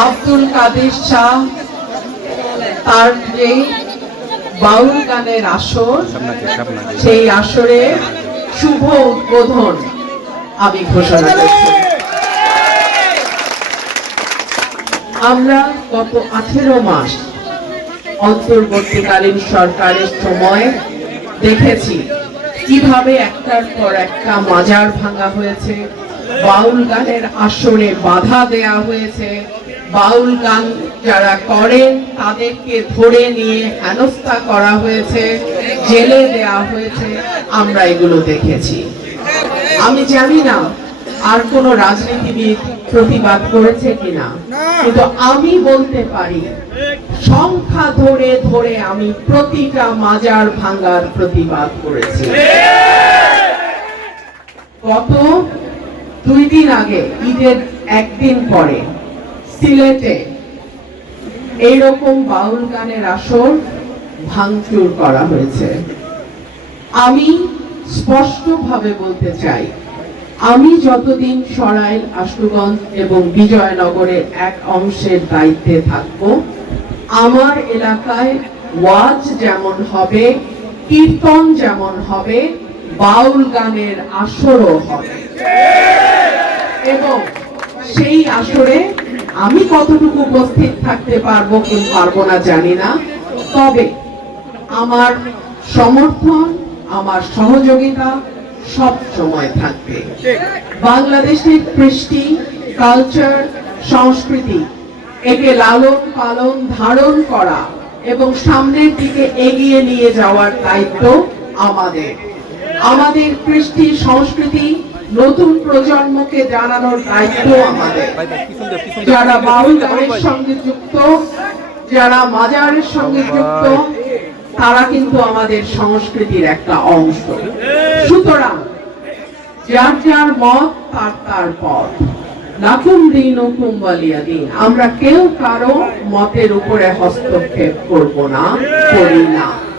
আব্দুল কাদের শাহ তার যে বাউল গানের আসর, সেই আসরে শুভ উদ্বোধন আমি ঘোষণা করছি। আমরা গত 18 মাস অন্তর্বর্তীকালীন সরকারের সময় দেখেছি কিভাবে একটার পর একটা মাজার ভাঙা হয়েছে, বাউল গানের আসরে বাধা দেয়া হয়েছে, বাউল গান যারা করেন তাদেরকে ধরে নিয়ে হেনস্থা করা হয়েছে, জেলে দেয়া হয়েছে। আমরা এগুলো দেখেছি। আমি জানি না আর কোন রাজনীতিবিদ প্রতিবাদ করেছে কিনা, কিন্তু আমি বলতে পারি সংখ্যা ধরে ধরে আমি প্রতিটা মাজার ভাঙার প্রতিবাদ করেছি। গত 2 দিন আগে, ঈদের একদিন পরে সিলেটে এইরকম বাউল গানের আসর ভাঙচুর করা হয়েছে। আমি স্পষ্টভাবে বলতে চাই, আমি যতদিন সরাইল, আশুগঞ্জ এবং বিজয়নগরের এক অংশের দায়িত্বে থাকব, আমার এলাকায় ওয়াজ যেমন হবে, কীর্তন যেমন হবে, বাউল গানের আসরও হবে। এবং সেই আসরে আমি কতটুকু উপস্থিত থাকতে পারবো কি পারবো না জানি না, তবে আমার সমর্থন, আমার সহযোগিতা সব সময় থাকবে। বাংলাদেশের কৃষ্টি, কালচার, সংস্কৃতি, একে লালন পালন, ধারণ করা এবং সামনের দিকে এগিয়ে নিয়ে যাওয়ার দায়িত্ব আমাদের। আমাদের কৃষ্টি, সংস্কৃতি নতুন প্রজন্মকে জানানোর দায়িত্ব আমাদের। যারা বাউল গানের সঙ্গে যুক্ত, যারা মাজারের সঙ্গে যুক্ত, তারা কিন্তু আমাদের সংস্কৃতির একটা অংশ। সুতরাং যার যার মত তার তার পথ, লাকুম দীনুকুম ওয়ালিয়া দীন। আমরা কেউ কারো মতের উপরে হস্তক্ষেপ করব না, করি না।